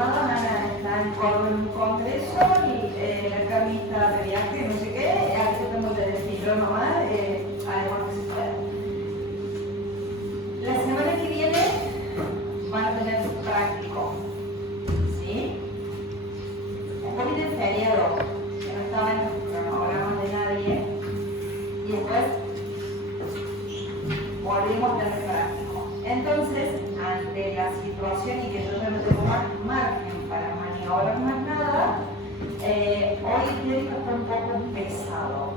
Madonna está en un congreso y la Cami está de viaje, no sé qué, aquí estamos de desfilo nomás, además que se puede. La semana que viene van a tener su práctico, ¿sí? Después viene el feriado, que no estaba en los cronogramas de nadie, y después volvimos a tener práctico. Entonces, ante la situación y que yo ya no tengo más margen para maniobrar más nada, hoy el teórico está un poco pesado,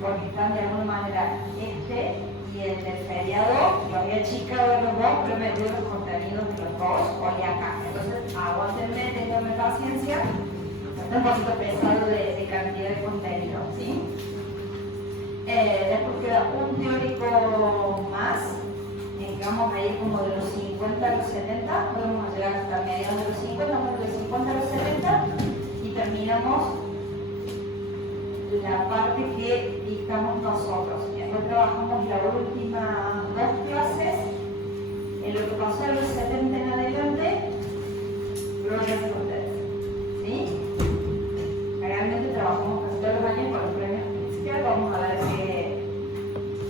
porque están de alguna manera y el del feriado, lo había achicado los dos, pero me dio los contenidos de los dos hoy acá. Entonces, aguántenme, ténganme paciencia, está un poquito pesado de cantidad de contenido, ¿sí? Después queda un teórico más, vamos a ir como de los 50 a los 70, podemos llegar hasta mediados de los 50, vamos de los 50 a los 70 y terminamos la parte que dictamos nosotros. Después trabajamos las últimas dos clases, en lo que pasó a los 70 en adelante, gracias a ustedes, ¿sí? Realmente trabajamos casi todos los años con los premios principales, vamos a ver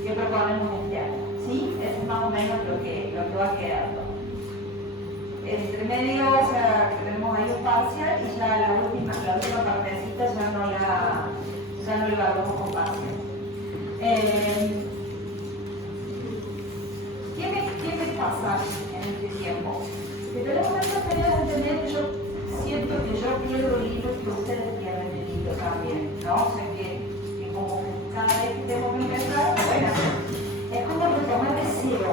qué proponemos este año, ¿sí? Eso es más o menos lo que va quedando. Entre medio, o sea, tenemos ahí un parcial y ya la última partecita ya no la evaluamos con parcial. ¿Qué me pasa en este tiempo? Que tenemos estas tareas de entender, yo siento que yo pierdo el libro y que ustedes pierden el libro también, ¿no? O sea que como que cada vez que tengo que empezar, bueno, es como retomar de cero.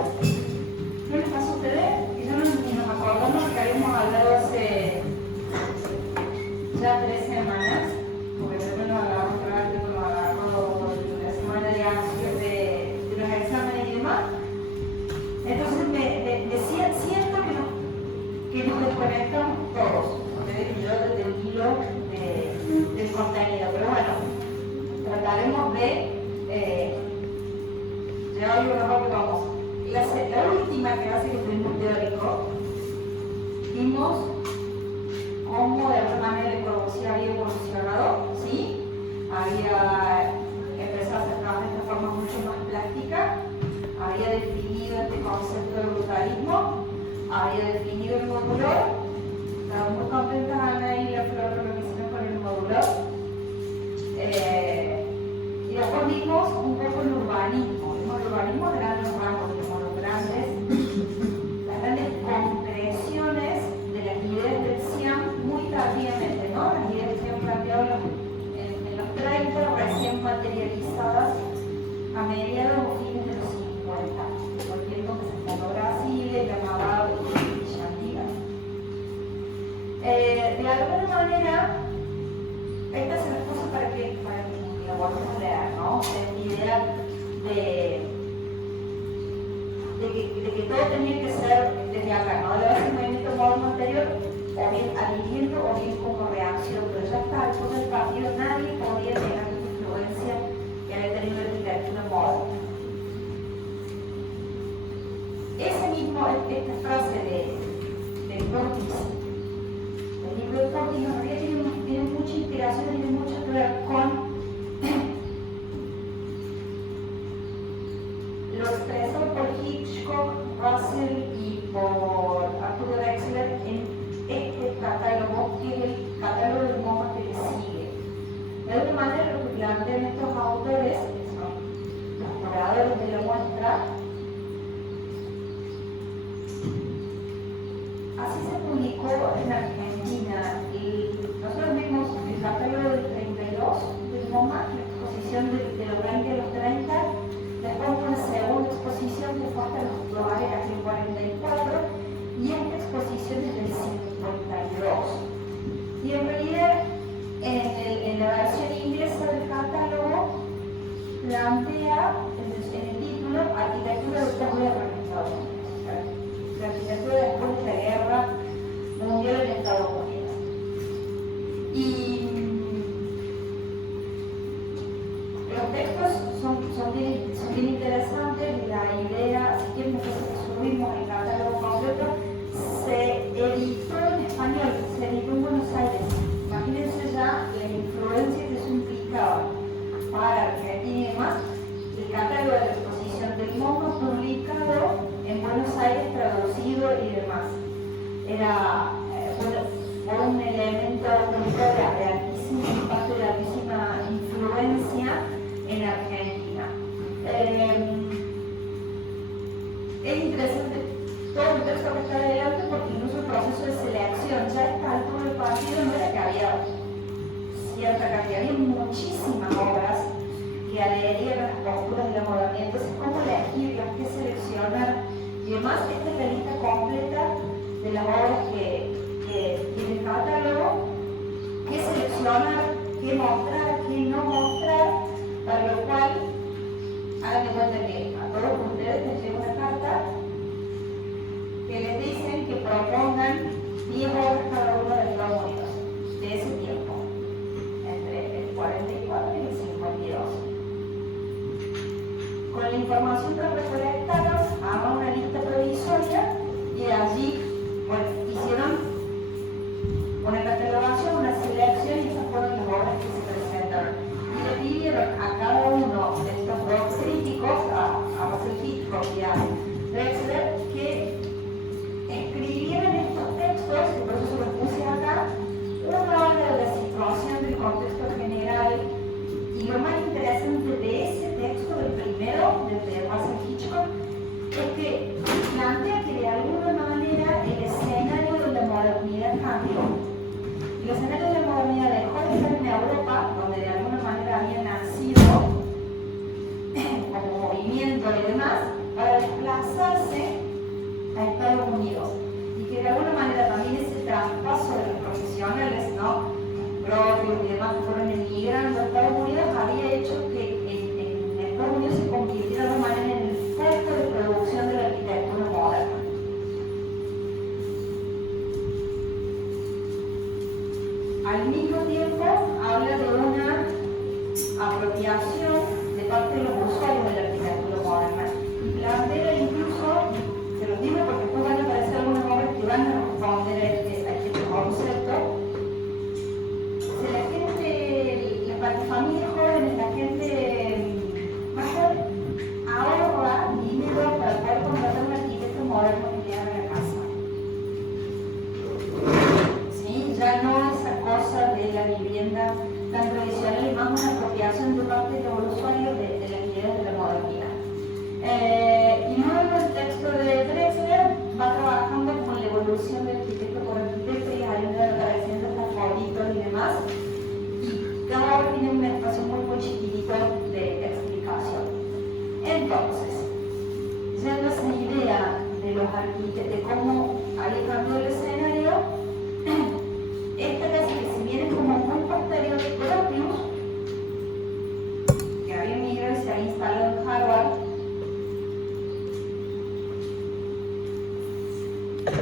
¿No les pasa a ustedes? Y yo nos acordamos que habíamos hablado hace ya 3 semanas, porque después nos agarramos la semana de los exámenes y demás. Entonces siento que nos desconectamos todos, ustedes y yo, desde el hilo del contenido. Pero bueno, trataremos de llevarlo lo mejor que vamos. La última clase que tuvimos teórico, vimos cómo de alguna manera la ecología había evolucionado, ¿sí? Había empezado a trabajar de esta forma mucho más plástica, había definido este concepto de brutalismo, había definido el módulo. Estaba muy contenta Ana y la Flor lo que hicieron con el módulo. Y después vimos un poco el urbanismo de grandes rasgos, como las grandes concreciones de las ideas del CIAM muy tardíamente, ¿no? Las ideas que se han planteado en los 30, recién materializadas a mediados o fines de los 50, por tiempo que se fundó Brasil, llamaba Villandiga. De alguna manera, estas son las cosas para que lo volvamos a leer, ¿no? Esta idea de que todo tenía que ser desde acá, ¿no? Le hace un movimiento moderno anterior, o bien adhiriendo o bien como reacción, pero ya está, después del partido nadie podía tener la influencia que había tenido la literatura moderna. Esta frase de Curtis, el libro de Curtis, en realidad tiene mucha inspiración, tiene mucho que ver con lo expresado por Hitchcock, Russell y por Arturo Drexler en este catálogo, que es el catálogo del MoMA que le sigue. De alguna manera, lo que plantean estos autores, que son los exploradores de la muestra, así se publicó en Argentina. Nosotros vimos el catálogo del 32 del MoMA, la exposición de los 20 a los 30. Después una segunda exposición que fue hasta los 44 y esta exposición es del 52. Y en realidad en la versión inglesa del catálogo plantea en el título arquitectura de Estados Unidos en Estados Unidos. La arquitectura después de la guerra mundial en Estados Unidos. Y los textos son bien interesantes. La idea, si quieren, nosotros subimos el catálogo completo, se editó en español demás. Era fue un elemento de altísimo impacto y de altísima influencia en Argentina. Es interesante todo el texto que está adelante porque incluso el proceso de selección, ya a esta altura del partido no era que había cierta cantidad, había muchísimas obras que adherían a las posturas de la modernidad. Entonces, ¿cómo elegirlas? ¿Qué seleccionar? Y además, esta es la lista completa de las obras que tiene el catálogo, qué seleccionar, qué mostrar, qué no mostrar, para lo cual, hagan de cuenta que a todos ustedes les llega una carta que les dicen que propongan 10 obras cada uno de Estados Unidos, de ese tiempo, entre el 44 y el 52. Con la información que recolectaron, hagan una lista provisoria y allí, bueno, hicieron una catalogación, una selección y esas fueron las obras que se presentaron. Y le pidieron a cada uno de estos dos críticos, a Russell Hitchcock y a Drexler, que escribieran estos textos, que por eso se los puse acá, una obra de la situación del contexto general. Y lo más interesante de ese texto, del primero, de Russell Hitchcock, es que plantea que de alguna manera el escenario de la modernidad cambió. El escenario de la modernidad dejó de estar en Europa, donde de alguna manera había nacido como movimiento y demás, para desplazarse a Estados Unidos. Y que de alguna manera también ese traspaso de los profesionales, ¿no? Gropius y demás que fueron emigrando a Estados Unidos, había hecho que en Estados Unidos se convirtiera de alguna manera en el foco de producción de la arquitectura moderna. Al mismo tiempo, habla de una apropiación de parte de los usuarios de la arquitectura moderna. Y plantea incluso, se los digo porque después van a aparecer algunas obras que van a responder a este concepto. Las familias jóvenes, la gente más joven, ahorra dinero para poder contratar un arquitecto moderno que le haga la casa. ¿Sí? Ya no esa cosa de la vivienda tan tradicional y más una apropiación de parte de los usuarios de las ideas de la modernidad. Y luego el texto de Drexler va trabajando con la evolución del arquitecto por arquitecto y hay una apareciendo hasta favoritos y demás. Cada obra tiene un espacio muy chiquitito de explicación. Entonces, yendo a esa idea de los arquitectos, de cómo había cambiado el escenario, esta casa que si bien es como muy posterior de Gropius, que había emigrado y se había instalado en Harvard,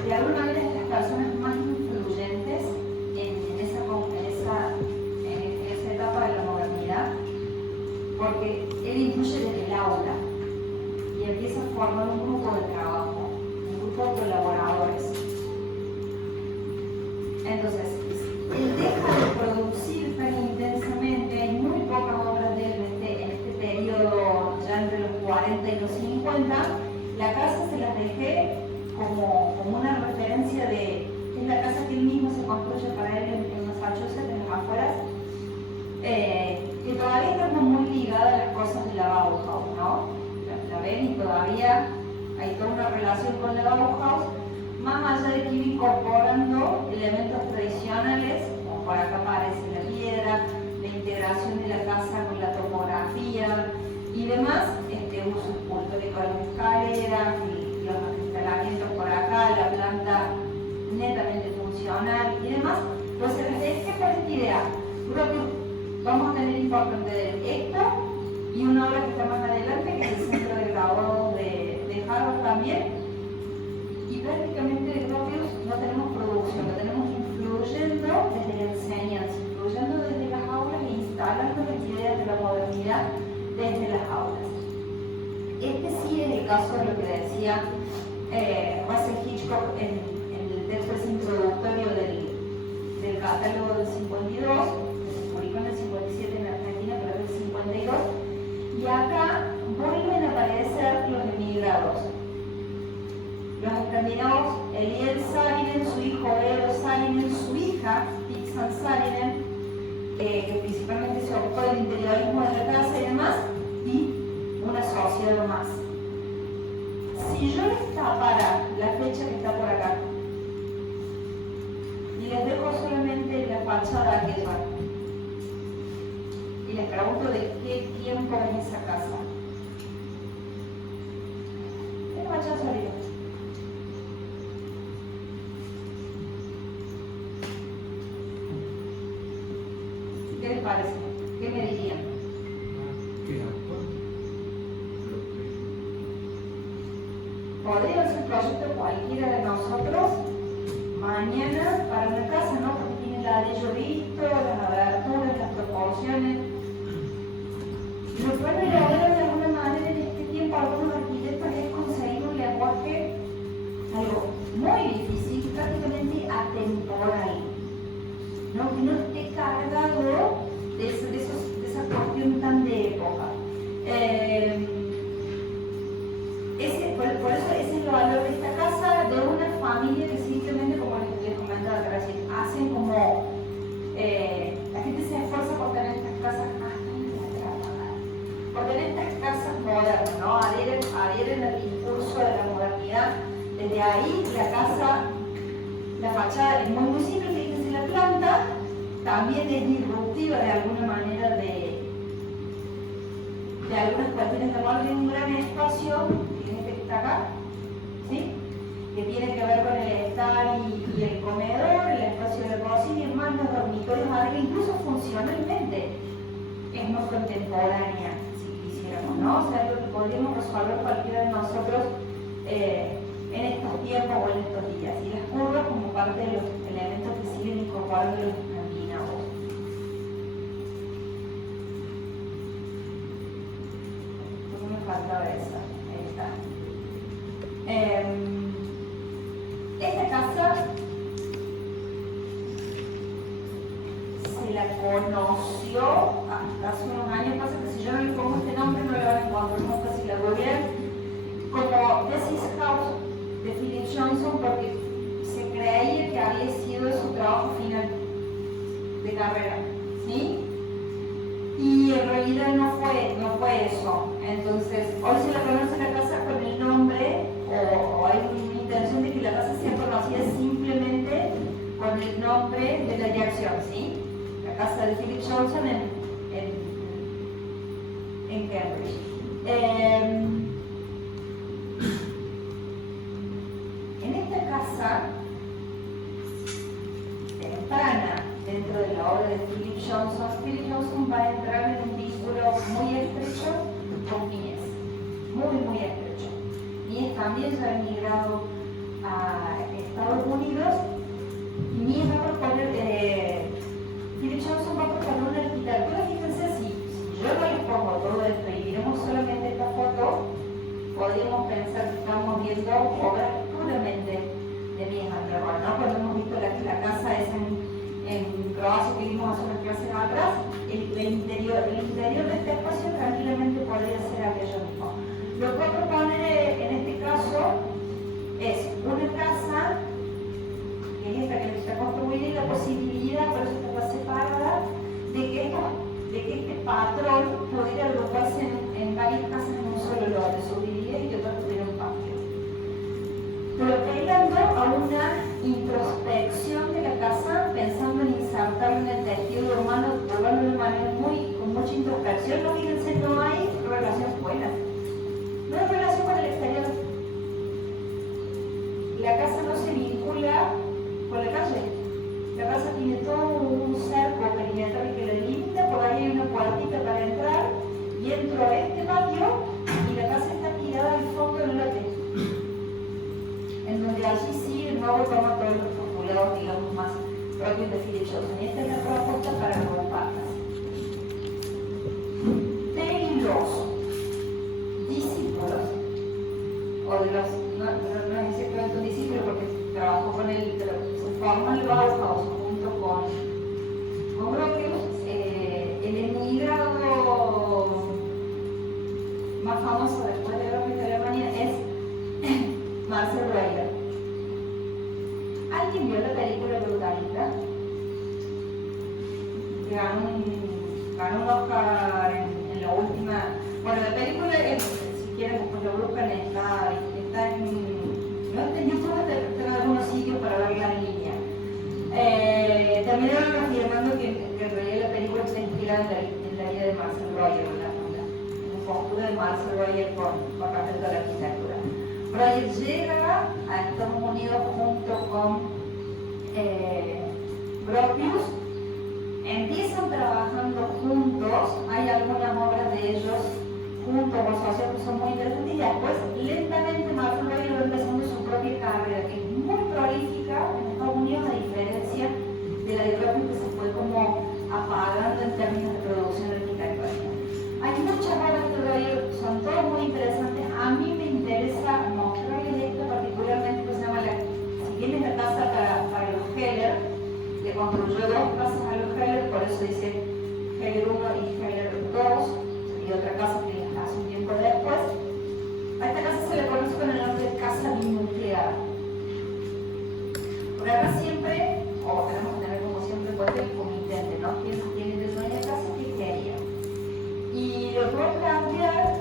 de alguna manera es las personas más influyentes en esa etapa de la modernidad, porque él influye desde el aula y empieza a formar un grupo de trabajo, un grupo de colaboradores. Entonces, él deja de producir tan intensamente, hay muy pocas obras de él en este periodo, ya entre los 40 y los 50. La casa se las dejé como una referencia de, es la casa que él mismo se construye para él en Massachusetts, en las afueras, que todavía está muy ligada a las cosas de la Bauhaus, ¿no? La ven y todavía hay toda una relación con la Bauhaus, más allá de que iba incorporando elementos tradicionales, como por acá aparece la piedra, la integración de la casa con la topografía y demás, uso escultórico de las escaleras y los instalamientos por acá, la planta netamente funcional y demás. Entonces, ¿qué fue esta idea? Vamos a tener importante de esto y una obra que está más adelante, que es el centro de graduados de Harvard también. Y prácticamente de Gropius no tenemos producción, lo tenemos influyendo desde la enseñanza, influyendo desde las aulas e instalando las ideas de la modernidad desde las aulas. Este sí es el caso de lo que decía Russell Hitchcock en el texto introductorio del catálogo del 52, en el 57 en Argentina, pero en el 52, y acá vuelven a aparecer los emigrados. Los escandinavos, el Eliel Saarinen, su hijo Eero Saarinen, su hija Pixan Saarinen, que principalmente se ocupó del interiorismo de la casa y demás, y una sociedad más. Si yo les tapara la fecha que está por acá y les dejo solamente la fachada aquella y les pregunto de qué tiempo es esa casa, ¿qué vaya a salir? ¿Qué les parece? ¿Qué me dirían? Podría ser un proyecto cualquiera de nosotros mañana para una casa, ¿no? Porque tiene el ladrillo visto, las aberturas, las proporciones. Lo que van a lograr de alguna manera en este tiempo algunos arquitectos es conseguir un lenguaje, algo muy difícil, prácticamente atemporal, ¿no? Que no esté cargado de esa cuestión tan de época. Por eso ese es el valor de esta casa, de una familia que simplemente, como les comentaba recién, hacen como la gente se esfuerza por tener estas casas por tener estas casas modernas, ¿no? Adhieren al impulso de la modernidad. Desde ahí la casa, la fachada es muy simple, fíjense la planta, también es disruptiva de alguna manera de algunas cuestiones de amor de un gran espacio, fíjense que está acá, ¿sí? Que tiene que ver con el estar y el comedor, el espacio de cocina y más los dormitorios, ahora incluso funcionalmente es muy contemporánea, si quisiéramos, ¿no? O sea, algo que podríamos resolver cualquiera de nosotros en estos tiempos o en estos días. Y las curvas como parte de los elementos que siguen incorporando los escandinavos. ¿Cómo me faltaba esa? Ahí está. Esta casa se la conoció hace unos años, pasa que si yo no le pongo este nombre no le van a encontrar más fácil a googlear, como This is House de Philip Johnson, porque se creía que había sido su trabajo final de carrera, ¿sí? Y en realidad no fue eso. Entonces, hoy se la conoce la casa con el nombre, o hay una intención de que la casa sea conocida simplemente con el nombre de la dirección, ¿sí? La casa de Philip Johnson en Cambridge. En esta casa temprana, dentro de la obra de Philip Johnson va a entrar en un vínculo muy estrecho con Mies, muy estrecho. Mies también se ha emigrado a Estados Unidos y Mies va a proponer, Philip Johnson va a proponer una arquitectura. Fíjense, si yo no les pongo todo esto y miremos solamente esta foto, podríamos pensar que estamos viendo obras puramente de Mies van der Rohe, ¿no? Cuando hemos visto la casa esa en Croacia que vimos hace unas clases atrás, el interior de este espacio tranquilamente podría ser aquello mismo. Lo que propone en este caso es una casa, que es esta que está construida, y la posibilidad, por eso está separada, de que este patrón pudiera agruparse en varias casas en un solo lote, subdivididas y que otras tuvieran un patio. Pero apelando a una introspección de la casa, pensando en insertarlo en el tejido urbano de manera con mucha introspección. No, fíjense, no hay relación buena. No hay relación con el exterior. La casa no se vincula con la calle. La casa tiene todo un cerco perimetral que la limita, por ahí hay una puertita para entrar, y entro a este patio y la casa está tirada al fondo del lote, en donde allí sí el nuevo toma todos los postulados, digamos, más propios de Philip Johnson. Y esta es la propuesta para agruparlas. De los discípulos, o de los, no es exactamente un discípulo porque trabajó con él, pero se forma el Bauhaus junto con Gropius. El emigrado más famoso después de Gropius de Alemania es Marcel Breuer. ¿Alguien vio la película Brutalista? Ganó un Oscar en la última. Bueno, la película, si quieren, pues lo buscan, está en. No está en YouTube, está en algunos sitios para verla en línea. Terminaron afirmando que en realidad la película está inspirada en la vida de Marcel Royer, en la postura de Marcel Royer con respecto a la arquitectura. Royer llega a Estados Unidos junto con Gropius, empiezan trabajando juntos, hay algunas obras de ellos juntos o asociados que son muy interesantes, y después lentamente Marcel Royer va empezando su propia carrera, que es muy prolífica en Estados Unidos, a diferencia de la de Gropius, que se fue como apagando en términos de producción arquitectónica. Hay muchas obras de Royer, son todas muy interesantes. A mí me interesa mostrarles esta particularmente, que se llama si tienes la casa para los Heller, le construyó dos casas a los Heller, por eso dice Heller 1 y Heller 2, y otra casa que hace un tiempo después. A esta casa se le conoce con el nombre de casa binuclear. Por acá siempre, o tenemos que tener como siempre en cuenta el comitente, ¿no? ¿Quién es el dueño de casa? ¿Qué quería? Y lo que voy a plantear,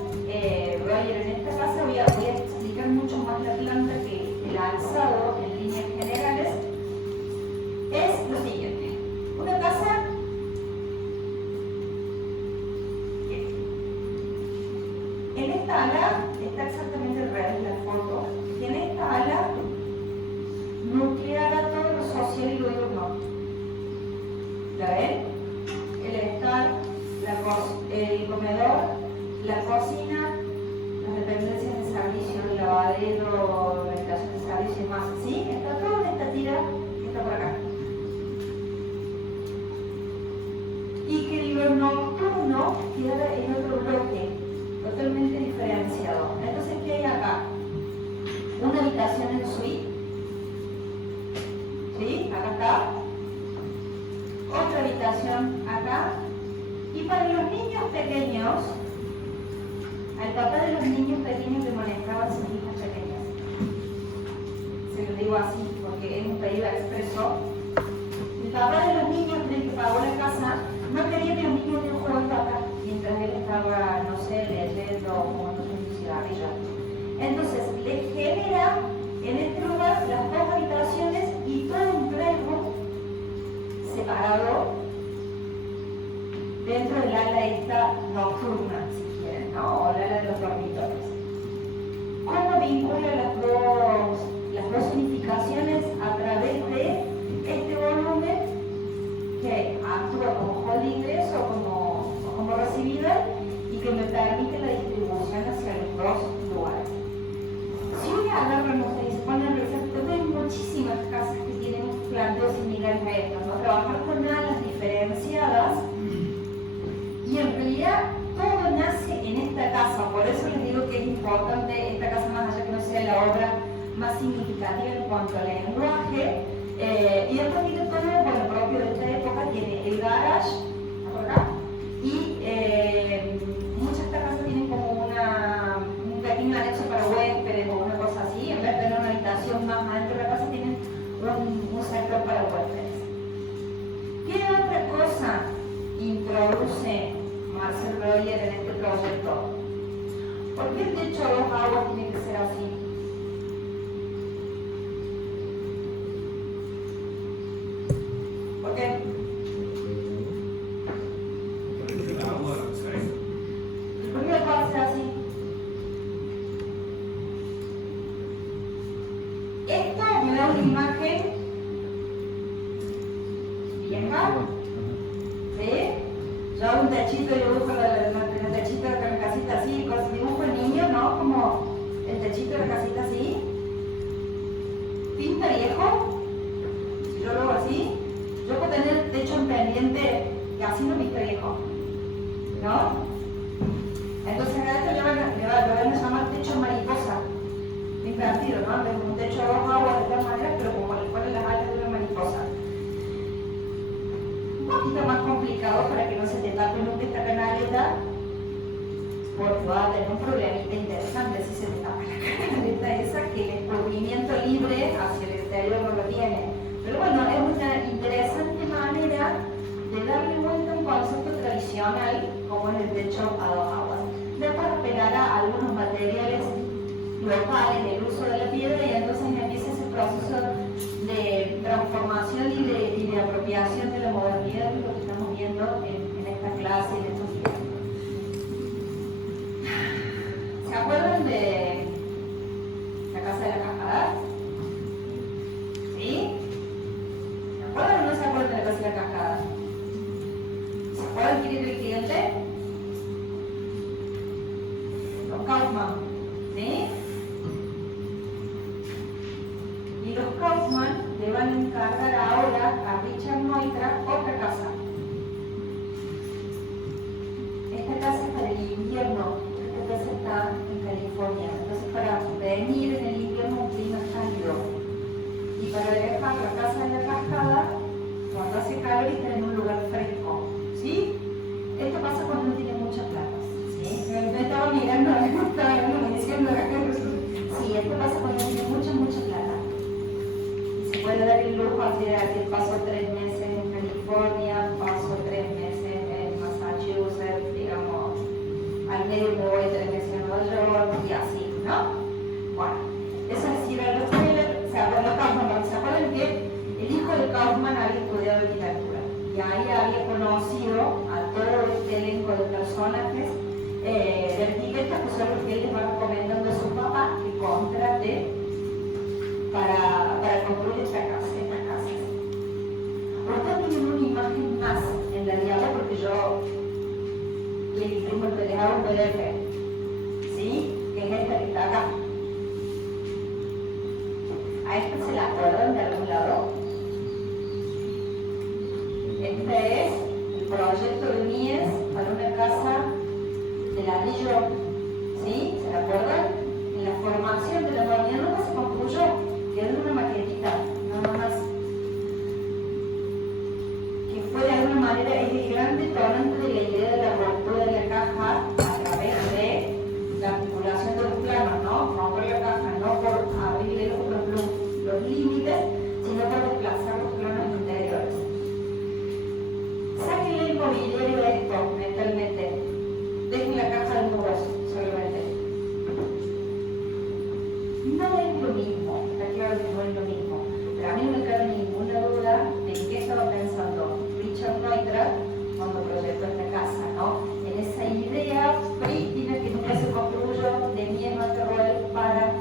Roger, en esta casa voy a explicar mucho más la planta que el alzado en líneas generales. Es lo siguiente: una casa en esta ala, está exactamente al revés de la foto, que en esta ala nucleara todo lo social y lo diurno. ¿La ven? El estar, el comedor, la cocina, las dependencias de servicio, el lavadero, la habitación de servicio y más. ¿Sí? Está todo en esta tira que está por acá. Y que lo nocturno queda en otro bloque, totalmente diferenciado. Entonces, ¿qué hay acá? Una habitación en suite. ¿Sí? Acá está. Otra habitación acá. Y para los niños pequeños, al papá de los niños pequeños le molestaban sus hijas pequeñas. Se lo digo así porque es un pedido expreso. El papá de los niños, el que pagó la casa, no quería que los niños estén jugando acá mientras él estaba, no sé, leyendo o fumando un cigarrillo. Entonces, les genera en este lugar las dos habitaciones y todo un playroom separado dentro del ala esta nocturna, si quieren, ¿no? O el ala de los dormitorios. ¿Cómo vincula las dos significaciones a través de este volumen que actúa como hall de ingreso o como recibidor y que me permite la distribución hacia los dos lugares? Si uno agarra, ustedes se ponen a pensar, hay muchísimas casas que tienen planteos similares a estos, ¿no? Trabajar con alas diferenciadas, y en realidad todo nace en esta casa. Por eso les digo que es importante esta casa, más allá que no sea la obra más significativa en cuanto al lenguaje. Y después tiene todo, bueno, propio de esta época, tiene el garage, por acá, y muchas de estas casas tienen como un pequeño anexo para huéspedes o una cosa así. En vez de tener una habitación más adentro de la casa, tienen un sector para huéspedes. ¿Qué otra cosa introduce Marcel Royer en este proyecto? ¿Por qué el techo a dos aguas tiene que ser así? ¿Por qué? ¿Por qué va a ser así? Esto me da una imagen vieja, ¿sí? Yo hago un techito y dibujo el techito de la casita así, dibujo el niño, ¿no? Como el techito de la casita así. Pinta viejo. Si yo lo hago así, yo puedo tener el techo en pendiente que así no pinta viejo, ¿no? Entonces a esto le van a llamar techo mariposa. Invertido, ¿no? Es un techo a dos aguas de todas maneras, pero como le ponen las alas de una mariposa. Un poquito más complicado para que no se te tape nunca esta canaleta, porque va a tener un problemita interesante si se te tapa la canaleta esa, que el escurrimiento libre hacia el exterior no lo tiene. techo a 2 aguas. Después apelará a algunos materiales locales, el uso de la piedra, y entonces empieza ese proceso de transformación y de apropiación de la modernidad, que es lo que estamos viendo en esta clase y en estos días. ¿Se acuerdan de la casa de la cascada? ¿Sí? ¿Se acuerdan o no se acuerdan de la casa de la cascada? ¿Se acuerdan quién es el cliente? Los Kaufman. ¿Sí? Y los Kaufman le van a encargar ahora a Richard Neutra otra casa. Esta casa es para el invierno. Esta casa está en California. Entonces, para venir en el invierno un clima cálido. Y para dejar la casa de la cascada cuando hace calor y estar en un lugar fresco. ¿Sí? Esto pasa cuando no tiene mucha plata. ¿Sí? Me estaba mirando, me diciendo sí, esto pasa cuando tiene mucha plata. Se puede dar el lujo así de decir, paso 3 meses en California, paso 3 meses en Massachusetts, digamos, al medio me voy 3 meses en Nueva York y así, ¿no? Bueno, eso es decir, a los Taylor, ¿se acuerdan que el hijo de Kaufman había estudiado literatura? Y ahí había conocido a todo este elenco de personajes de arquitectos que son los que él les va recomendando a su papá que contrate para construir esta casa. Ustedes tienen una imagen más en la diapositiva porque yo les hago un PDF, ¿sí? Que es esta que está acá. ¿A esta se la acuerdan de algún lado? Este es el proyecto de Mies para una casa de ladrillo, ¿sí? ¿Se la acuerdan? En la formación de la modernidad nunca se construyó, quedó en una maquetita, nada más. Que fue de alguna manera el gran detonante de la idea de la ruptura de la caja a través de la articulación de los planos, ¿no? Romper la caja no por abrirle los límites, sino por desplazar los planos interiores. Sáquenle el mobiliario de esto mentalmente. Dejen la caja de números solamente. No es lo mismo, está claro que no es lo mismo. Pero a mí no me cabe ninguna duda de qué estaba pensando Richard Neutra cuando proyectó esta casa, ¿no? En esa idea prístina que nunca se construyó de Mies van der Rohe para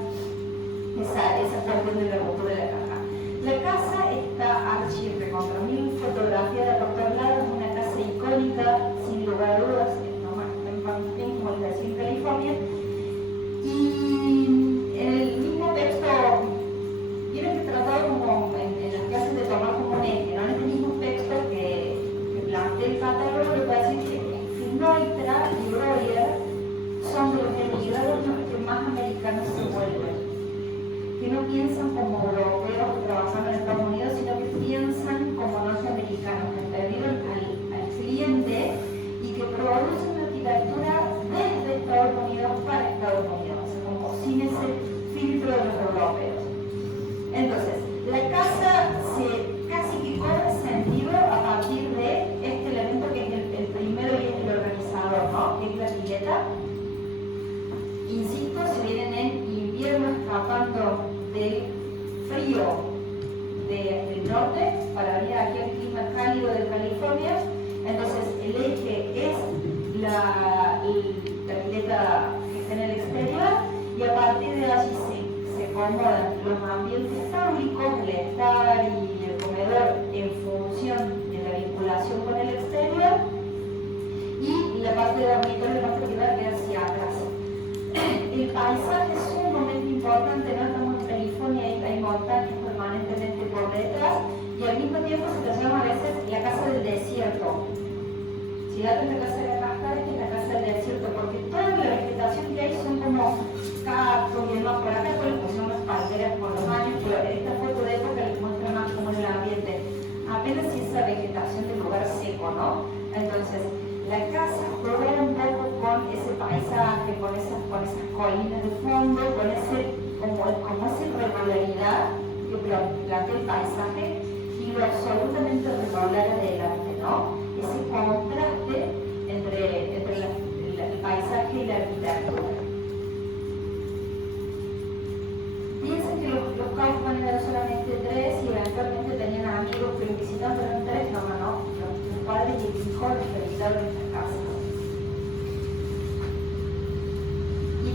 esa cuestión de la ruptura de la caja. La casa está archirrecontra mil fotografiada por todos lados, es una casa icónica, sin lugar a dudas, como les decía en California, y en el mismo texto tienen que tratar como en las clases de tomar como un eje, ¿no? En este mismo texto que plantea el catálogo, le voy a decir que Neutra y Breuer son de los emigrados que más americanos se vuelven, que no piensan como europeos trabajando en Estados Unidos, sino que piensan como norteamericanos, que entendieron al cliente y que producen arquitectura desde Estados Unidos para Estados Unidos, como sin ese filtro de los europeos. Entonces, la casa casi que cobra sentido a partir de este elemento que es el primero y es el organizador, ¿no? Que es la pileta. Insisto, si vienen en invierno escapando del frío del norte para venir aquí al clima cálido de California, entonces el eje es la pileta que está en el exterior y a partir de allí se acomodan los ambientes públicos, el estar y el comedor en función de la vinculación con el exterior y la parte de dormitorio más privada queda hacia atrás. El paisaje es sumamente importante, ¿no? Estamos en California y hay montañas permanentemente por detrás y al mismo tiempo se lo llama a veces la casa del desierto. Si la casa de la cascada, esta es la casa del desierto, porque toda la vegetación que hay son como cactus y demás. Por acá son las palmeras con los años, pero esta foto de época les muestra más como el ambiente. Apenas esa vegetación del lugar seco, ¿no? Entonces, la casa juega un poco con ese paisaje, con esas colinas de fondo, con esa irregularidad que plantea el paisaje y lo absolutamente regular adelante, ¿no? Ese contraste entre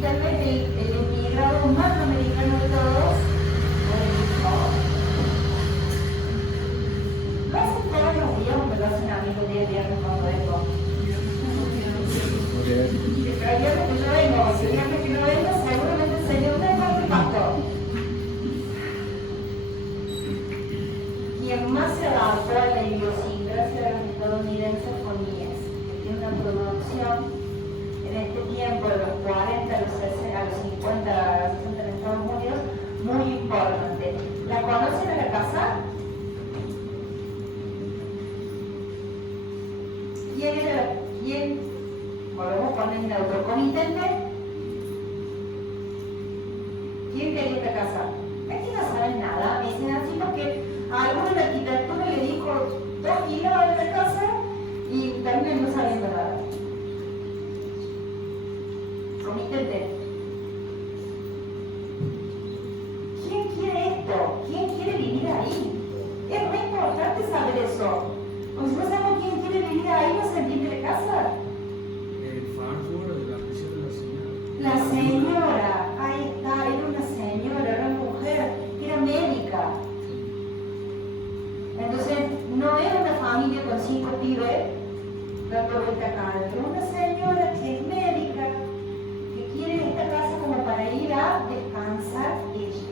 tal vez el emigrado más americano de todos, lo hacen todos los días, me lo hacen a mí los días viernes cuando vengo. Pero el viernes que yo vengo, o el viernes que no vengo, seguramente el Señor me va a pastor. Quien más se adaptó a la idiosincrasia de los estadounidenses fue Mies, que tiene una producción en este tiempo de los 40 a los 60, a los 50, a los 60 en Estados Unidos, muy importante. ¿La conocen a la casa? ¿Quién? Volvemos a poner neutro. ¿Comitente? ¿Quién quería esta casa? Aquí no saben nada, me dicen así porque a alguno de la arquitectura le dijo 2 kilos de la casa y también no sabiendo nada. Comitente. ¿Quién quiere esto? ¿Quién quiere vivir ahí? Es muy importante saber eso. Porque si no sabemos quién quiere vivir ahí, no se entiende la casa. La señora, ahí está, era una señora, era una mujer, era médica. Entonces, no era una familia con 5 pibes dando vuelta acá, era una señora que es médica, que quiere esta casa como para ir a descansar ella.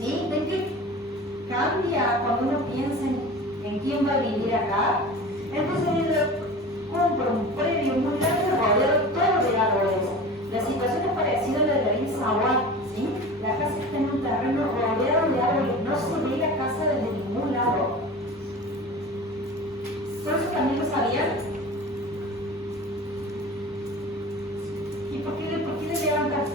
¿Sí? ¿Ven que cambia cuando uno piensa en quién va a vivir acá? Entonces ella compra un predio muy grande rodeado todo de árboles. La situación es parecida a la de la Insawar, ¿sí? La casa está en un terreno rodeado de árboles, no se ve la casa desde ningún lado. ¿Por eso también lo sabían? ¿Y por qué le levantas?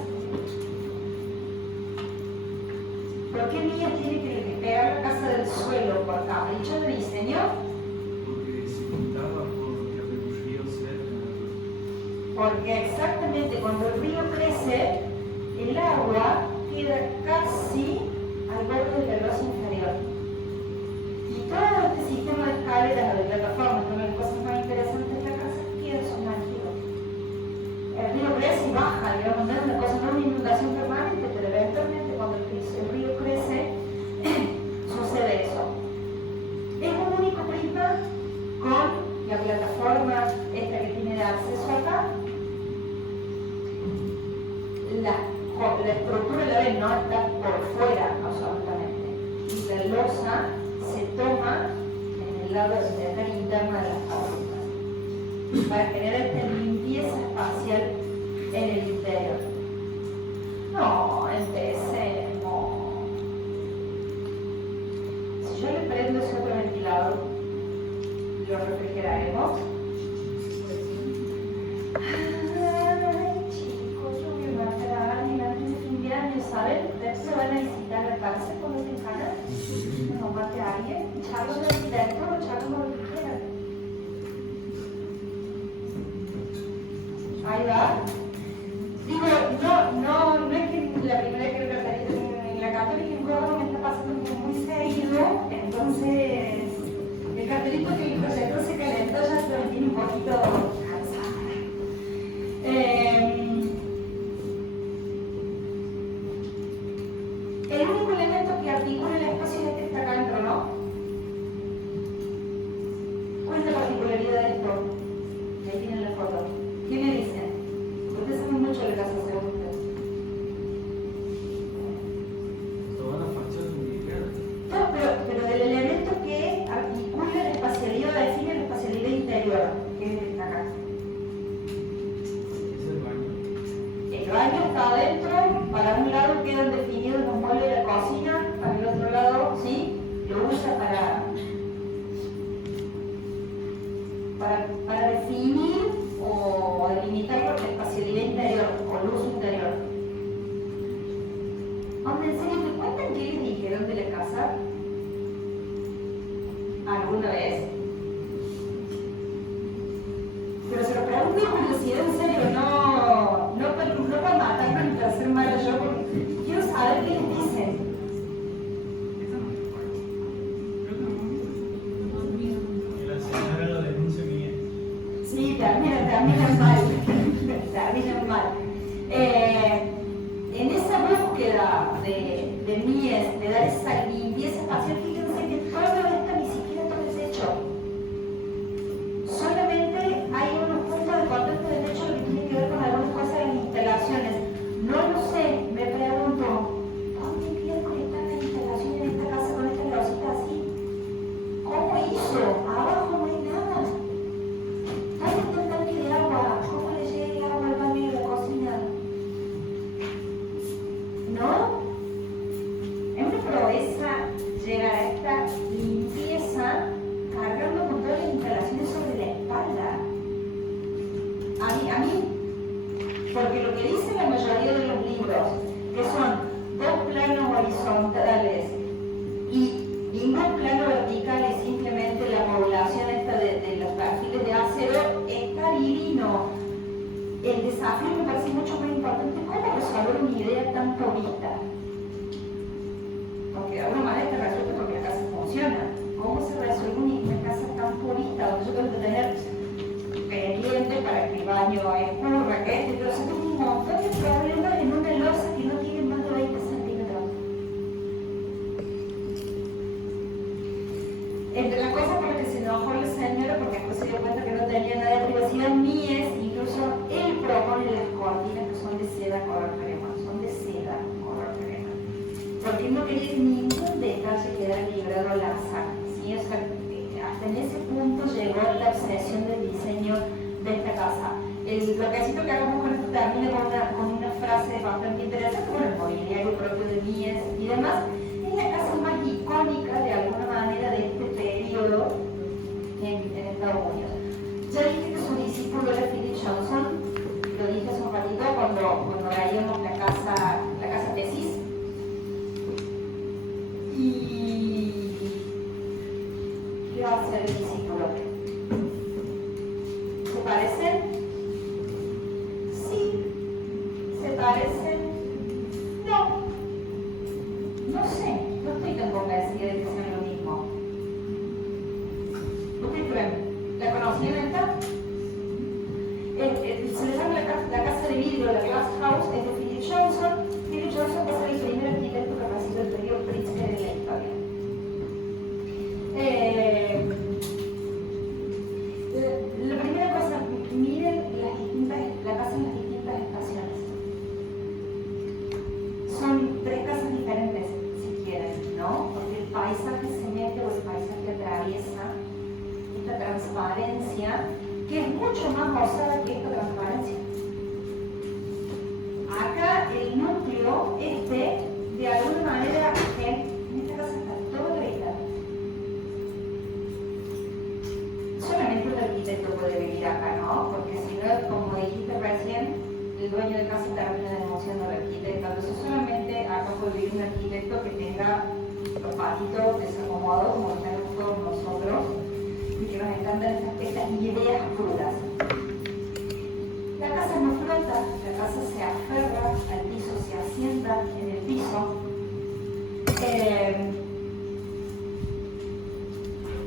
¿Por qué Mies tiene que pegar la casa del suelo por capricho de diseño? Porque se juntaba porque había un río cerca. Porque exactamente cuando el río crece, el agua queda casi al borde del losa inferior. Y todo este sistema de escaleras o de plataformas, una de las cosas más interesantes de la casa, queda sumergido. El río crece y baja, digamos, no es una cosa, no es una inundación permanente, pero eventualmente cuando el río crece, sucede eso. Es un único prisma con la plataforma esta que tiene de acceso acá. La estructura la ven, no está por fuera absolutamente. Y la losa se toma en el lado de la interna de las fábricas para generar esta limpieza espacial en el interior. No, empecemos. Si yo le prendo ese otro ventilador, lo refrigeraremos. Ay, chicos, yo voy a matar a alguien antes de fin de año, ¿saben? Ustedes se van a visitar la cárcel cuando se encanan. No mate a alguien, charlos de arquitectura, charlos lo que quieran. Ahí va. Digo, no es que la primera vez que lo traté en la católica en Córdoba me está pasando muy seguido, entonces el cartelito que el proyecto se calentó ya se lo tiene un poquito cansado. El único elemento que articula el espacio es este que está acá adentro, ¿no? ¿Cuál es la particularidad de esto? Ahí tienen la foto. ¿Qué me dicen? Ustedes saben mucho de la casa, según ustedes. Todas las fachas indicadas. No, pero del elemento que articula la espacialidad, define la espacialidad interior, que es el que está acá. Es el baño. El baño está adentro, para un lado quedan definidos los muebles de la cocina, para el otro lado, ¿sí? Lo usa para definir o delimitar la espacialidad interior, o lo En esa búsqueda de Mies, de dar esa limpieza espacial, fíjense que todo esto ni siquiera todo es hecho. Solamente hay unos puntos de contacto del hecho que tienen que ver con algunas cosas de las instalaciones. No lo sé, me pregunto, ¿dónde miércoles están las instalaciones en esta casa con esta losita así? ¿Cómo hizo? Abajo no hay nada. ¿Dónde está el tanque de agua? ¿Cómo le llega el agua al baño de la cocina? ¿No? Es una proeza llegar a esta limpieza cargando con todas las instalaciones sobre la espalda. A mí, porque lo que dicen la mayoría de los libros, que son dos planos horizontales y ningún plano vertical y simplemente la modulación esta de los perfiles de acero, está divino. El desafío me parece mucho más importante. ¿Cómo resolver una idea tan purista? Porque de alguna manera te resuelve porque la casa funciona. ¿Cómo se resuelve una casa tan purista donde yo tengo que tener pendiente para que el baño escurra, que pero se tiene un montón de problemas en una losa que no tiene más de 20 centímetros? Entre las cosas por las que se enojó la señora, porque después se dio cuenta que no tenía nada de privacidad, Mies, incluso él propone las cortinas que son de seda color crema, son de seda color crema, porque él no quería que ningún detalle quedara librado al azar, ¿sí? O sea, hasta en ese punto llegó la obsesión del diseño de esta casa. El bloquecito que hagamos con esto termina con una frase bastante interesante, bueno, el mobiliario propio de Mies y demás. Es la casa más icónica de alguna manera de este periodo en Estados Unidos. Ya dije que su discípulo era Philip Johnson, lo dije hace un ratito cuando veíamos la casa tesis. Y ¿qué va a hacer el discípulo? ¿Se parecen? Sí. ¿Se parecen? No. No sé, no estoy tan convencida de que sean lo mismo. ¿Ustedes creen? ¿La conocían esta? Se le llama la casa de vidrio, la Glass House, es de Philip Johnson. Philip Johnson va a ser el primer arquitecto que ha sido el periodo príncipe de la historia. La primera cosa, miren la casa en las distintas estaciones. Son tres casas diferentes, si quieren, ¿no? Porque el paisaje se mete o el paisaje atraviesa esta transparencia, que es mucho más osada que esta transparencia. Acá el núcleo, de alguna manera, en esta casa está todo gritado. Solamente un arquitecto puede vivir acá, ¿no? Porque si no, como dijiste recién, el dueño de casa termina denunciando al arquitecto. Entonces solamente acá puede vivir un arquitecto que tenga los patitos desacomodados, como lo tenemos todos nosotros, y que nos encantan estas ideas crudas. La casa no flota, la casa se aferra al piso, se asienta en el piso.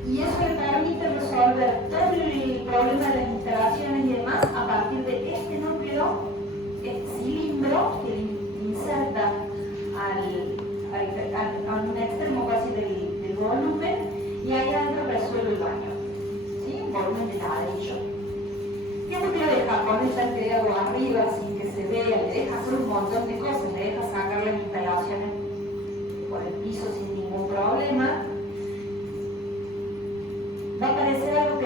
Y eso le permite resolver todo el problema de las instalaciones y demás a partir de este núcleo, este cilindro que inserta a un extremo casi del volumen, y ahí adentro resuelve el baño. ¿Sí? Un volumen de ladrillo. ¿Qué te deja poner el tanque de agua arriba sin que se vea? Le deja hacer un montón de cosas, le deja sacar las instalaciones por el piso sin ningún problema. Va a parecer algo que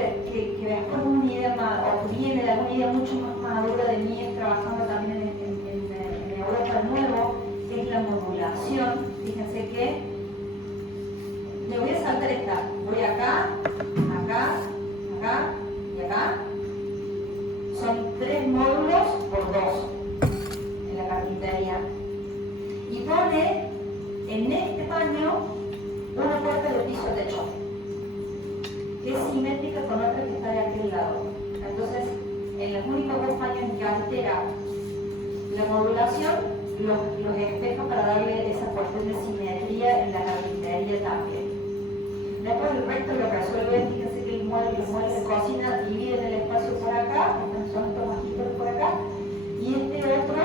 después de una idea o que viene de alguna idea mucho más madura de Mies, trabajando también en Europa Nuevo, que es la modulación. Fíjense que me voy a saltar esta, voy acá, acá, acá y acá. Son 3 módulos por 2 en la carpintería. Y pone en este paño una puerta de piso a techo, que es simétrica con otra que está de aquel lado. Entonces, en los únicos 2 paños en que altera la modulación, los espeja para darle esa cuestión de simetría en la carpintería también. Después el resto lo resuelve, fíjense que los muebles de cocina dividen el espacio por acá, son estos bajitos por acá, y este otro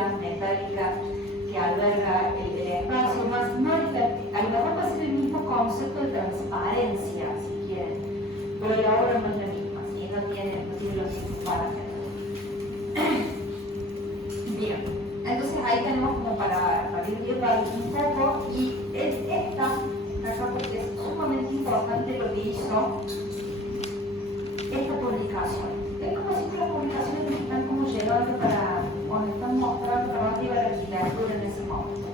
estructura metálica que alberga el espacio, más no es a lo mejor va a ser el mismo concepto de transparencia, si quieren, pero la obra no es la misma, ¿sí? no tiene los mismos parámetros. Bien, entonces ahí tenemos como para ir viendo un poco, y es esta acá porque es sumamente importante lo que hizo esta publicación. Es como si las publicaciones nos están como llevando para, o nos están mostrando para dónde iba la arquitectura en ese momento.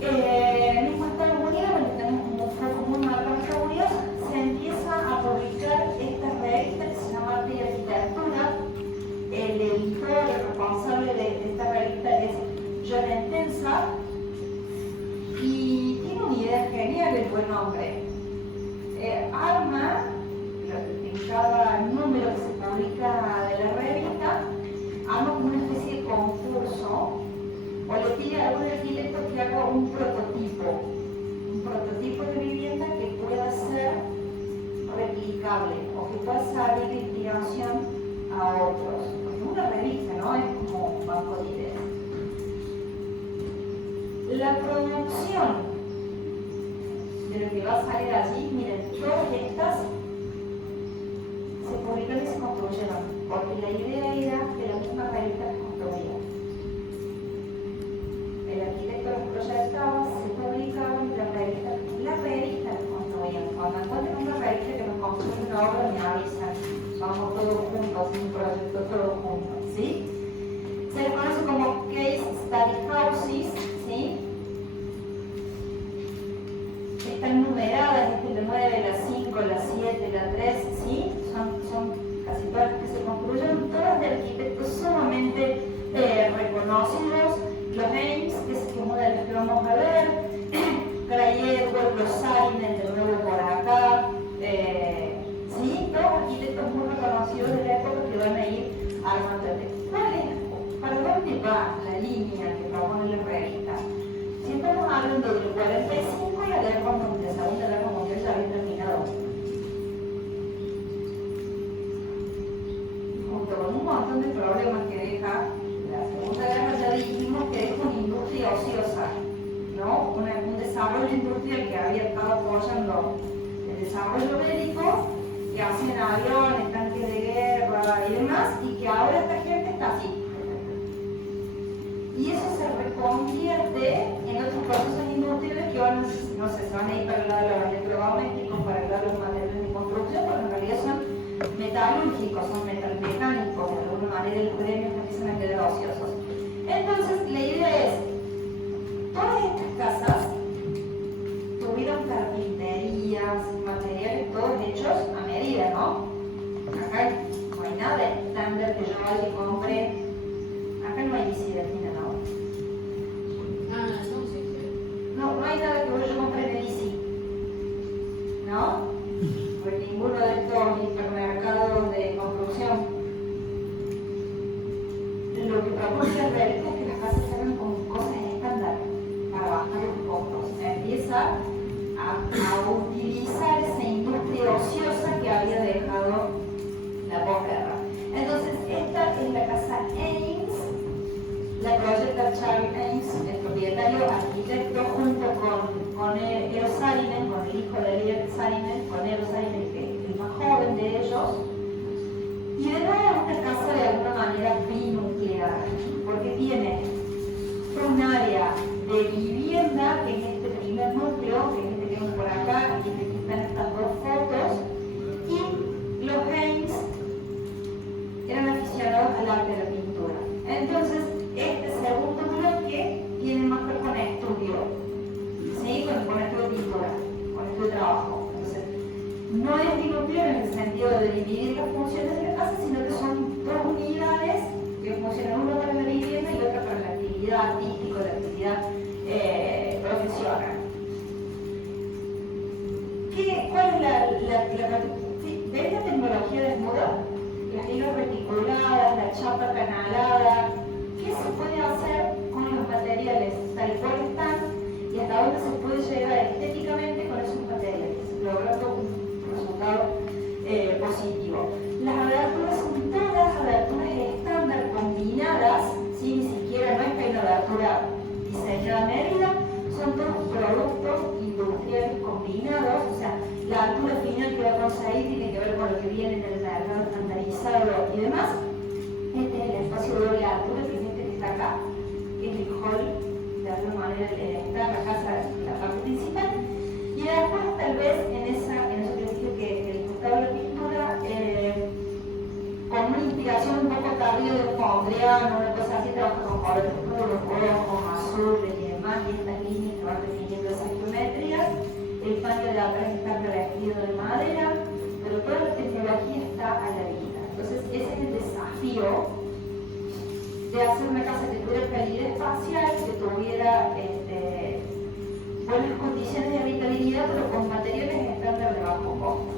En Estados Unidos, donde tenemos un foco muy marcado en Estados Unidos, se empieza a publicar esta revista que se llama Arte y Arquitectura. El editor, el responsable de esta revista es John Entenza, y tiene una idea genial el buen hombre. Arma en cada número que se publica de la revista, arma como una especie de concurso, o le pide a algún arquitecto que haga un prototipo de vivienda que pueda ser replicable o que pueda servir de inspiración a otros. Porque es una revista, ¿no? Es como un banco de ideas. La producción de lo que va a salir allí, miren, todas estas se publicaron y se construyeron, porque la idea era que la misma revista las construía. El arquitecto los proyectaba, se publicaban y la revista las construían. Cuando encuentren una revista que nos construye una obra, me avisan. Vamos todos juntos, en un proyecto todos juntos, ¿sí? Se les conoce como case study houses, ¿sí? Están numeradas, la 9, la 5, la 7, la 3, ¿sí? Son casi todas las que se construyeron, todas de arquitectos sumamente reconocidos. Los Ames, que es uno de los que vamos a ver, Craig, los Sarinen, de nuevo por acá, ¿sí? Todos arquitectos muy reconocidos de la época que van a ir armando el texto. ¿Para dónde va la línea que propone la revista? Si estamos hablando del 45, la Segunda Guerra Mundial ya había terminado. Junto con un montón de problemas que deja la Segunda Guerra, ya dijimos que deja una industria ociosa, ¿no? Un desarrollo industrial que había estado apoyando el desarrollo bélico, que hacían aviones, tanques de guerra y demás, y que ahora esta gente está así. Y eso se reconvierte en otros procesos industriales que van, no sé, se van a ir para el lado de los electrodomésticos, para el lado de los materiales de construcción, pero en realidad son metalúrgicos, son metalmecánicos, de alguna manera los gremios empiezan a quedar ociosos. Entonces, la idea es, todas estas casas tuvieron carpinterías, materiales todos hechos a medida, ¿no? Acá no hay nada estándar que yo vaya y compre. Acá no hay bicicleta, ¿no? No hay nada que yo compre en el ICI, ¿no? Por ninguno de estos hipermercados de construcción. Lo que propone la realidad es que las casas se hagan con cosas estándar para bajar los costos. Empieza a utilizar esa industria ociosa que había dejado la posguerra. Entonces, esta es la casa Ames. La proyecta Charles Ames, el propietario arquitecto, junto con Eero Saarinen, con el hijo de Eero Saarinen, con Eero Saarinen, que es el más joven de ellos. Y de nuevo es una casa de alguna manera binuclear, porque tiene un área de vivienda, que es este primer núcleo, que es este que vemos por acá, y aquí están estas dos fotos, y los Ames eran aficionados al arte de la pintura. Entonces, este segundo bloque tiene más que ver con estudio, ¿sí? Con estudio de pintura, con estudio de trabajo. Entonces, no es binuclear en el sentido de dividir las funciones de la casa, sino que son dos unidades que funcionan, una para la vivienda y otra para la actividad artística, la actividad profesional. altura que viste que está acá, que es el hall, de alguna manera está la casa, la parte principal, y después tal vez en eso que dije que el costado de la pintura, con una inspiración un poco tardía de Mondrian, una cosa así, trabaja con colores puros, rojos, azules y demás, y estas líneas que van definiendo esas geometrías. El paño de atrás está revestido de madera, pero toda la tecnología está a la vista. Entonces ese es el desafío de hacer una casa que tuviera calidad espacial, que tuviera buenas condiciones de habitabilidad, pero con materiales estándar de bajo costo.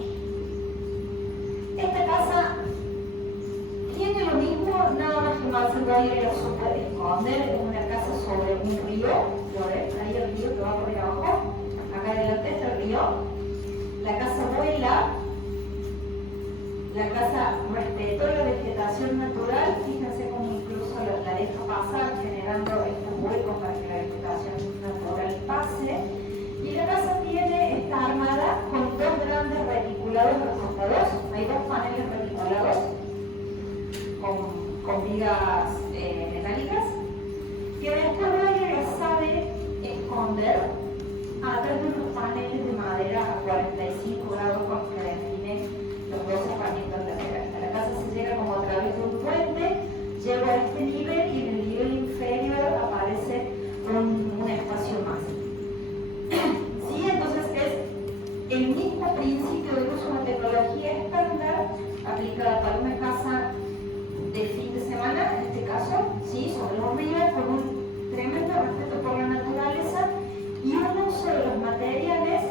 Esta casa tiene lo mismo, nada más que Marcel Goyer lo supo esconder. Es una casa sobre un río, ¿lo ves? Ahí el río que va por ahí abajo. Acá adelante está el río. La casa vuela. La casa respetó la vegetación natural. Fíjense cómo incluso la deja pasar, generando estos huecos para que la vegetación natural pase. Y la casa está armada con dos grandes reticulados recostados. Hay dos paneles reticulados con vigas metálicas, que después Goyer sabe esconder atrás de unos paneles de madera a 45 grados con que define los dos cerramientos laterales. A la casa se llega como a través de un puente, llego a este nivel y en el nivel inferior aparece un espacio más. Sí, entonces es el mismo principio de uso de una tecnología estándar aplicada para una casa de fin de semana, en este caso, sí, sobre un río, con un tremendo respeto por la naturaleza y un uso de los materiales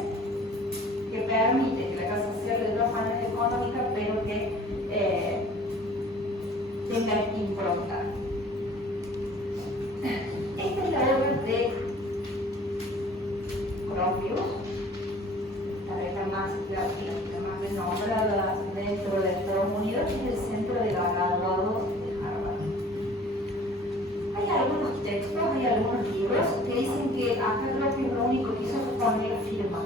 que permite que la casa sea de otra manera económica, pero que tenga impronta. Esta es la obra de Gropius, la beca más renombrada dentro de Estados Unidos, que es el Centro de Graduados de Harvard. Hay algunos textos, hay algunos libros que dicen que acá Gropius lo único que hizo fue poner la firma,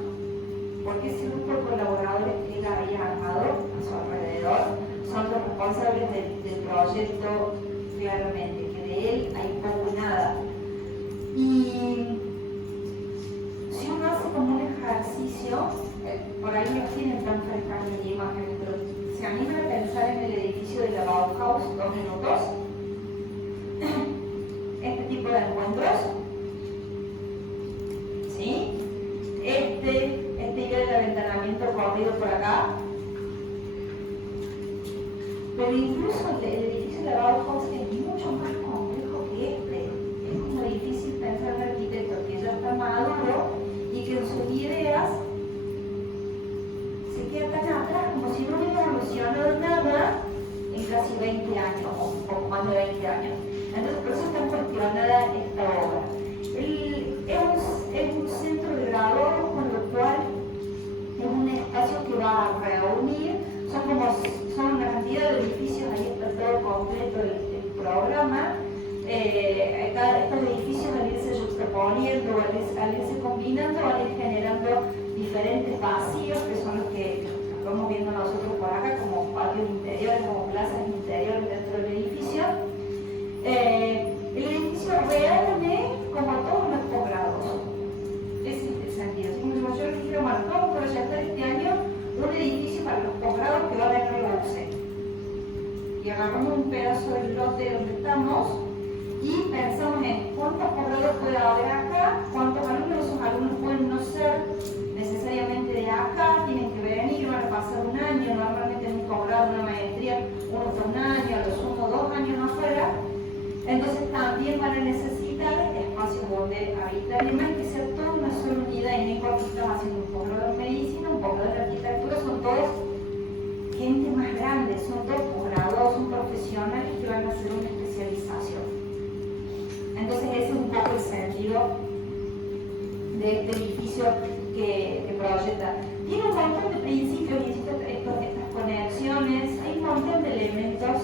porque ese grupo de colaboradores que él había armado a su alrededor son los responsables del proyecto claramente, que de él hay poco y nada. Y si uno hace como un ejercicio, por ahí no tienen tan frescas las imágenes, pero se animan a pensar en el edificio de la Bauhaus, 2 minutos, este tipo de encuentros, ¿sí? Idea del aventanamiento corrido por acá, pero incluso el edificio de la Bauhaus es mucho más complejo que este. Es como difícil pensar en un arquitecto que ya está maduro y que en sus ideas se queda tan atrás como si no hubiera evolucionado nada en casi 20 años o un poco más de 20 años. Entonces por eso está cuestionada esta obra. Es un centro de graduados, con lo cual es un espacio que va a reunir, son una cantidad de edificios, ahí está todo completo el programa. Estos edificios al irse juxtaponiendo, al irse combinando, van a ir generando diferentes vacíos, que son los que estamos viendo nosotros por acá, como patios interiores, como plazas interiores dentro del edificio. El edificio reúne como todos los posgrados. Ese es el sentido. Así como yo les quiero marcar un proyectar este año un edificio para los posgrados que va a tener la UCE. Y agarramos un pedazo del lote donde estamos y pensamos en cuántos posgrados puede haber acá, cuántos alumnos. Esos alumnos pueden no ser necesariamente de acá, tienen que venir, van a pasar un año, normalmente en un posgrado, una maestría, uno está un año, a lo sumo 2 años afuera. Entonces también van a necesitar espacios donde habitar y demás, que sea toda una sola unidad, y no importa si estás haciendo un posgrado en medicina, un posgrado en arquitectura, son todos gente más grande, son todos posgrados, son profesionales que van a hacer una especialización. Entonces ese es un poco el sentido de este edificio que proyecta. Tiene un montón de principios, y estas conexiones, hay un montón de elementos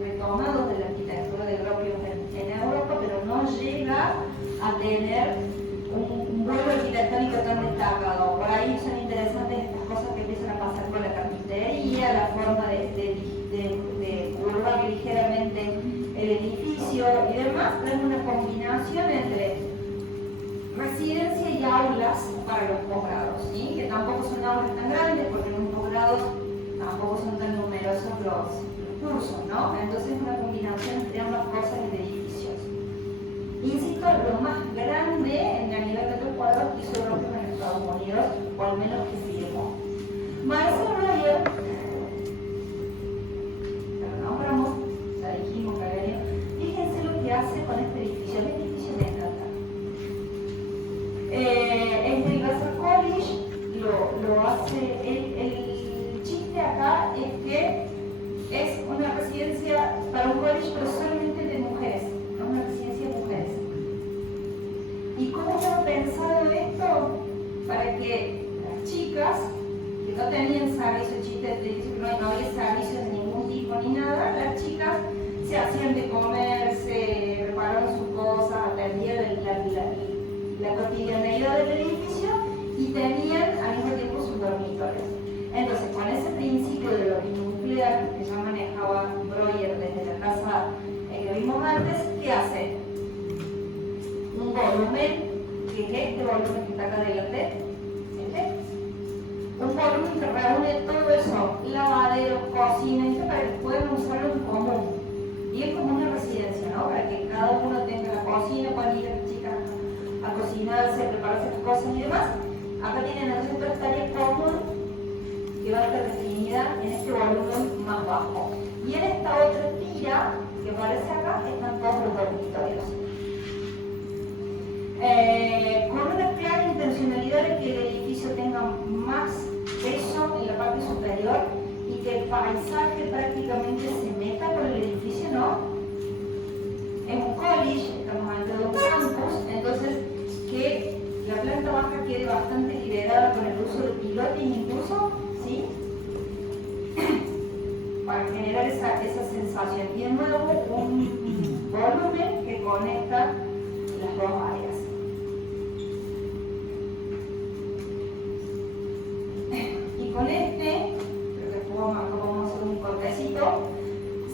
retomados de la arquitectura de Gropius en Europa, pero no llega a tener un vuelo arquitectónico tan destacado. Por ahí son interesantes estas cosas que empiezan a pasar con la carpintería, la forma de curvar ligeramente espacio y demás, tenemos una combinación entre residencia y aulas para los posgrados, ¿sí? Que tampoco son aulas tan grandes porque en un posgrado tampoco son tan numerosos los cursos, ¿no? Entonces es una combinación entre ambas cosas y de edificios. Insisto, lo más grande en la nivel de metros cuadrados que hizo Europa en Estados Unidos, o al menos que firmó. Marcel Breuer, lo nombramos, ya dijimos que había venido. Fíjense lo que hace con este edificio. Este edificio me encanta. En Universal College lo hace, el chiste acá es que es una residencia para un college, pero solamente de mujeres, ¿no? Una residencia de mujeres. ¿Y cómo estaba pensado esto? Para que las chicas que no tenían servicio, chiste de que no había servicios de ningún tipo ni nada, las chicas se hacían de comer, se preparaban sus cosas, atendían la cotidianeidad del edificio y tenían al mismo tiempo sus dormitorios. Entonces, con ese principio de lo binuclear que ya manejaba Breuer desde la casa que vimos antes, ¿qué hace? Un volumen, que es este volumen que está acá delante, un volumen que reúne todo eso, lavaderos, cocina, para que puedan usarlo en común. Y es como una residencia, ¿no? Para que cada uno tenga la cocina, puedan ir a las chicas a cocinarse, a prepararse sus cosas y demás. Acá tienen entonces toda esta área común que va a estar definida en este volumen más bajo. Y en esta otra tira que aparece acá están todos los dormitorios. Con una clara intencionalidad de que el edificio tenga más peso en la parte superior y que el paisaje prácticamente se meta por el edificio, ¿no? En un college, estamos hablando de un campus, entonces que la planta baja quede bastante liberada con el uso de pilotes incluso, ¿sí? Para generar esa sensación. Y de nuevo un volumen que conecta las dos áreas. Y con este, creo que vamos a hacer un cortecito.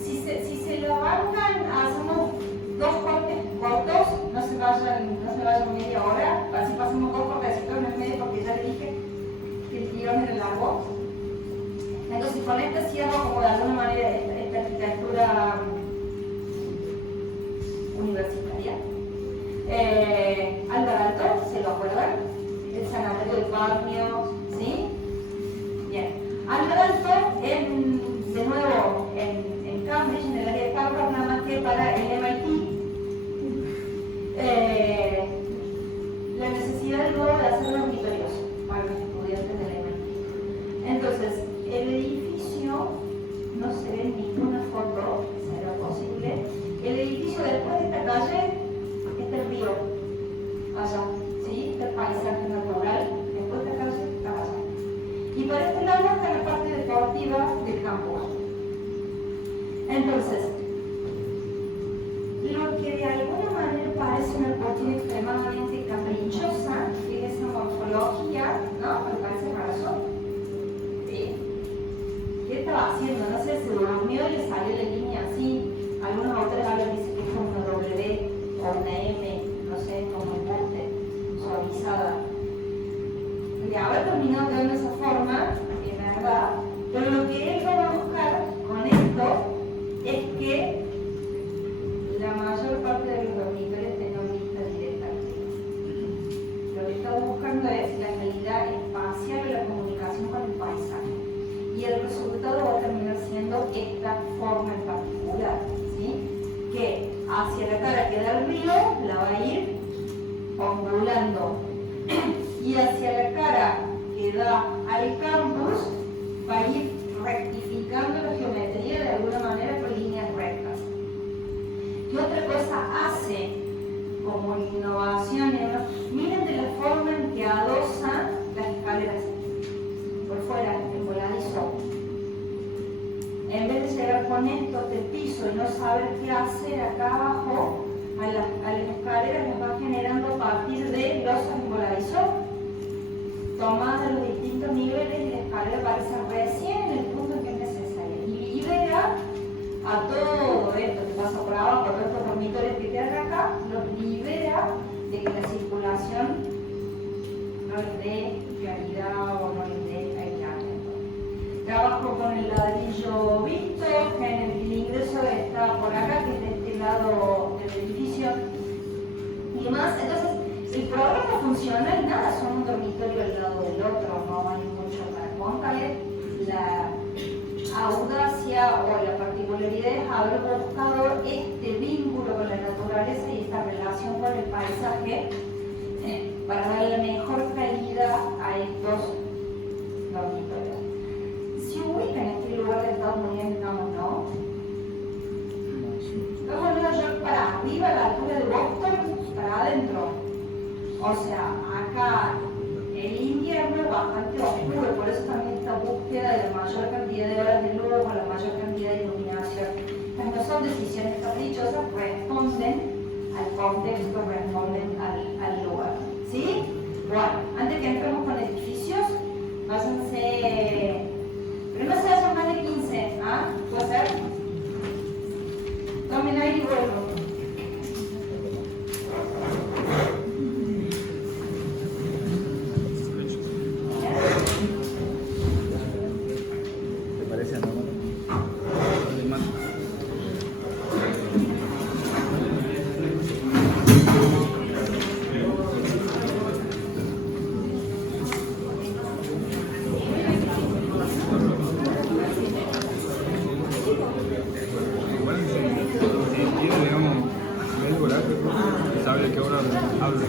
Si se lo bancan, hacemos dos cortes cortos, no se vayan media hora, así pasamos dos cortecitos en el medio porque ya le dije que el tirón era largo. Entonces con este cierro como de alguna manera esta arquitectura universitaria. Alvarado, ¿se lo acuerdan? El sanatorio del barrio, ¿sí? Bien. Alvarado, de nuevo, en Cambridge, en el área de Cambridge, nada más que para el MIT. La necesidad de nuevo de hacer dormitorios para los estudiantes del MIT. Entonces, el edificio, no se ve en ninguna foto, será posible. El edificio después de esta calle está el río, allá, ¿sí? Este paisaje natural, después de esta calle está allá. Y por este lado está la parte deportiva del campus. Entonces, lo que de alguna manera parece una cuestión extremadamente caprichosa, que es esa morfología, ¿no? Me parece razón. ¿Sí? ¿Qué estaba haciendo? No sé, se durmió y le salió la línea así. Algunos autores hablan de que es como una W o una M, no sé, como embuste, suavizada. Y haber terminado quedando de esa forma, es verdad, pero lo que él va a buscar con esto es que la mayor parte de los dormitorios tengan vista directa. Lo que está buscando es la calidad espacial de la comunicación con el paisaje. Y el resultado va a terminar siendo esta forma en particular, ¿sí? Que hacia la cara que da el río la va a ir ondulando y hacia la cara que da al campus va a ir rectificando la geometría de alguna manera con líneas rectas. ¿Qué otra cosa hace como innovación? Miren de la forma en que adosa las escaleras por fuera, en voladizo. En vez de llegar con esto del piso y no saber qué hacer acá abajo, a las escaleras las va generando a partir de losas en voladizo, tomadas de los distintos niveles, y la escalera aparece recién en el punto en que es necesario. Y libera a todo esto que pasa por abajo, por estos dormitorios no les dé claridad o no les dé aislamiento. Trabajo con el ladrillo visto, que el ingreso está por acá, que es de este lado del edificio y demás. Entonces, el programa funcional, nada, son un dormitorio al lado del otro, no hay mucho para contarles. La audacia o la particularidad es haber buscado este vínculo con la naturaleza y esta relación con el paisaje para dar la mejor calidad a estos dormitorios. Si ubican este lugar de Estados Unidos, estamos, ¿no? Estamos en Nueva York para arriba, a la altura de Boston, para adentro. O sea, acá el invierno es bastante oscuro, por eso también esta búsqueda de la mayor cantidad de horas de luz o la mayor cantidad de iluminación. Estas no son decisiones caprichosas, responden al contexto, responden al lugar. ¿Sí? Bueno, antes que entremos con edificios, váyanse. Pero no se vayan más de 15, ¿ah? ¿Puede ser? Tomen aire y vuelvo. ¿Te parece normal? ¿Sabe a qué hora habla?